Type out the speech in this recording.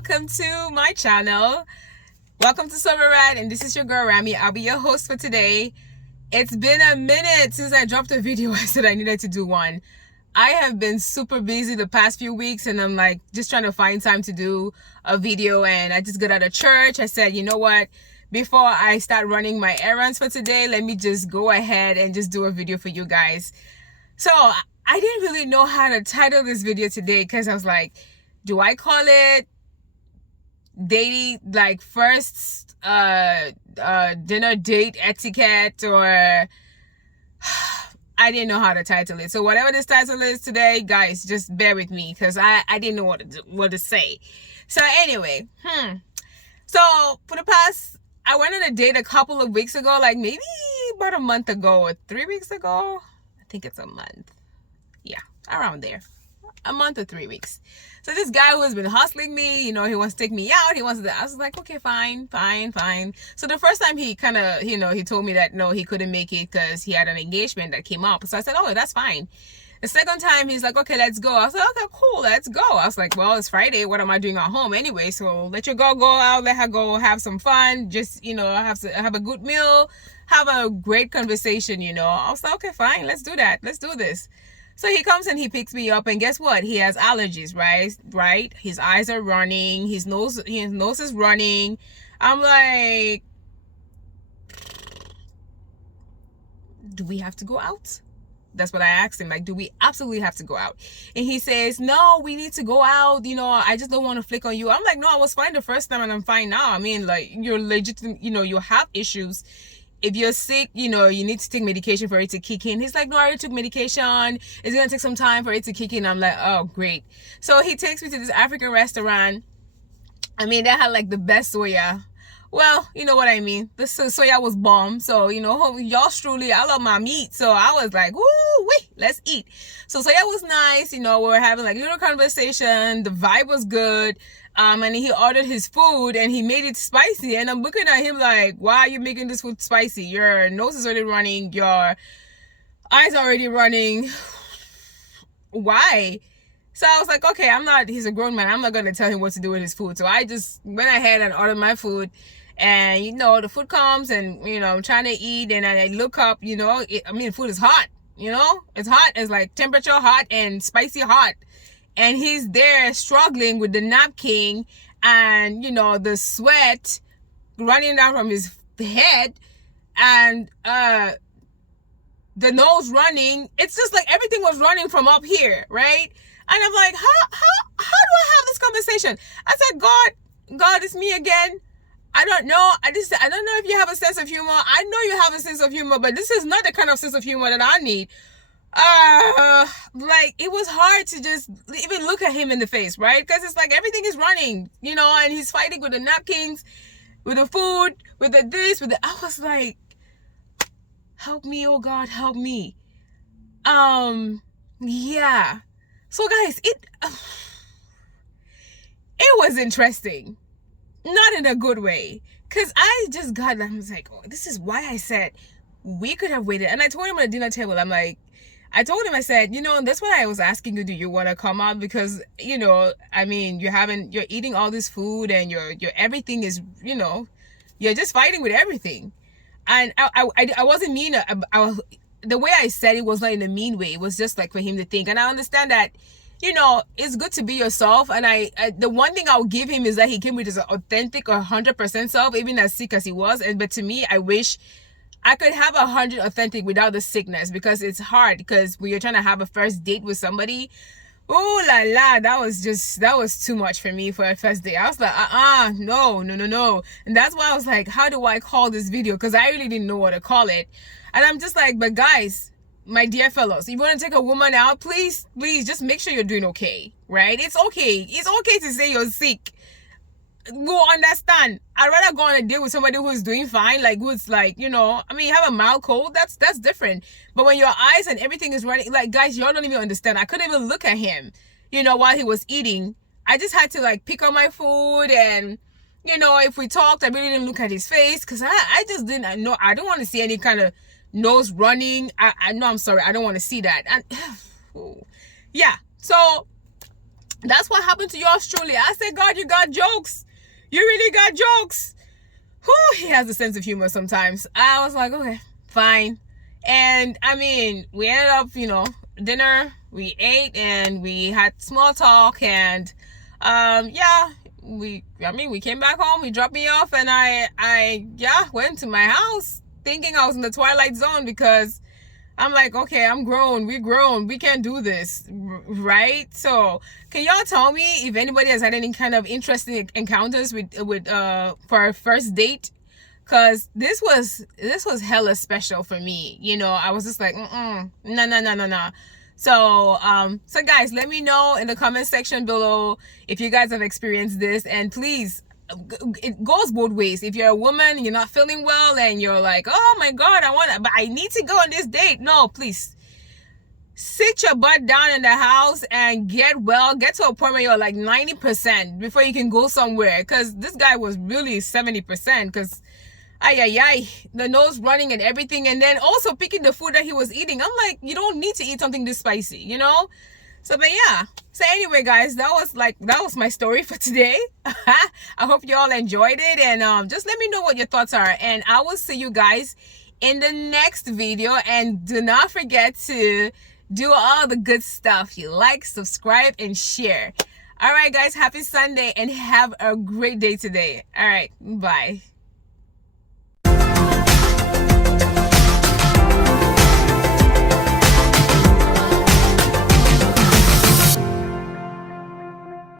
welcome to my channel. Welcome to Sober Rad, and this is your girl Rami. I'll be your host for today. It's been a minute since I dropped a video. I said I needed to do one. I have been super busy the past few weeks, and I'm like just trying to find time to do a video. And I just got out of church. I said, you know what? Before I start running my errands for today, let me just go ahead and just do a video for you guys. So I didn't really know how to title this video today because I was like, do I call it dating, like first dinner date etiquette, or I didn't know how to title it. So whatever this title is today, guys, just bear with me because I didn't know what to say. So anyway, so for the past, I went on a date a couple of weeks ago, like maybe about a month ago or 3 weeks ago. I think it's a month. Yeah, around there. A month or 3 weeks. So this guy who has been hustling me, he wants to take me out. I was like, okay, fine. So the first time he kind of, he told me that no, he couldn't make it because he had an engagement that came up. So I said, oh, that's fine. The second time he's like, okay, let's go. I was like, okay, cool, let's go. I was like, well, it's Friday. What am I doing at home anyway? So let your girl go out, let her go have some fun. Just, have a good meal, have a great conversation, I was like, okay, fine, let's do that. Let's do this. So he comes and he picks me up, and guess what? He has allergies, right? His eyes are running, his nose is running. I'm like, do we have to go out? That's what I asked him. Like, do we absolutely have to go out? And he says, no, we need to go out. I just don't want to flick on you. I'm like, no, I was fine the first time and I'm fine now. I mean, like, you're legit, you have issues. If you're sick, you need to take medication for it to kick in. He's like, no, I already took medication. It's going to take some time for it to kick in. I'm like, oh, great. So he takes me to this African restaurant. I mean, they had like the best soya. Well, you know what I mean. The soya was bomb. So, y'all truly, I love my meat. So I was like, woo, wait, let's eat. So soya was nice. We were having like a little conversation. The vibe was good. And he ordered his food and he made it spicy. And I'm looking at him like, why are you making this food spicy? Your nose is already running. Your eyes are already running. Why? So I was like, okay, he's a grown man. I'm not going to tell him what to do with his food. So I just went ahead and ordered my food. And, the food comes and, I'm trying to eat. And I look up, food is hot, It's hot. It's like temperature hot and spicy hot. And he's there struggling with the napkin and, the sweat running down from his head and the nose running. It's just like everything was running from up here, right? And I'm like, how do I have this conversation? I said, God, it's me again. I don't know. I don't know if you have a sense of humor. I know you have a sense of humor, but this is not the kind of sense of humor that I need. Like it was hard to just even look at him in the face, right? Because it's like everything is running, and he's fighting with the napkins, with the food, with the this, with the. I was like, help me, oh God, help me. Yeah. So guys, it was interesting, not in a good way, because I was like, oh, this is why I said we could have waited. And I told him at the dinner table, I told him, I said, that's what I was asking you. Do you want to come out? Because, you're eating all this food and your everything is, you're just fighting with everything. And I wasn't mean. The way I said it was not in a mean way. It was just like for him to think. And I understand that, it's good to be yourself. And the one thing I'll give him is that he came with his authentic 100% self, even as sick as he was. But to me, I wish I could have 100 authentic without the sickness, because it's hard. Because when you're trying to have a first date with somebody, oh la la, that was too much for me for a first date. I was like, no. And that's why I was like, how do I call this video? Because I really didn't know what to call it. And I'm just like, but guys, my dear fellows, if you want to take a woman out, please just make sure you're doing okay, right? It's okay to say you're sick. Go understand. I'd rather go on a date with somebody who's doing fine, like who's like, you have a mild cold, that's different. But when your eyes and everything is running, like, guys, y'all don't even understand. I couldn't even look at him, while he was eating. I just had to like pick up my food, and if we talked, I really didn't look at his face because I just didn't know. I don't want to see any kind of nose running. I know, I'm sorry, I don't want to see that. And yeah, so That's what happened to yours truly. I said, God, you got jokes. You really got jokes. Whew, he has a sense of humor sometimes. I was like, okay, fine. And I mean, we ended up, dinner, we ate and we had small talk, and yeah, we came back home, we dropped me off, and I went to my house thinking I was in the Twilight Zone, because I'm like, okay, I'm grown, we're grown, we can do this, right? So can y'all tell me if anybody has had any kind of interesting encounters with for a first date? Because this was hella special for me. I was just like, no. So guys, let me know in the comment section below if you guys have experienced this. And please, it goes both ways. If you're a woman, you're not feeling well, and you're like, oh my God, but I need to go on this date. No, please. Sit your butt down in the house and get well. Get to a point where you're like 90% before you can go somewhere. Because this guy was really 70%. Because the nose running and everything, and then also picking the food that he was eating. I'm like, you don't need to eat something this spicy, So, but yeah. So anyway, guys, that was my story for today. I hope you all enjoyed it, and just let me know what your thoughts are, and I will see you guys in the next video. And do not forget to do all the good stuff. You like, subscribe, and share. All right, guys, happy Sunday and have a great day today. All right, bye.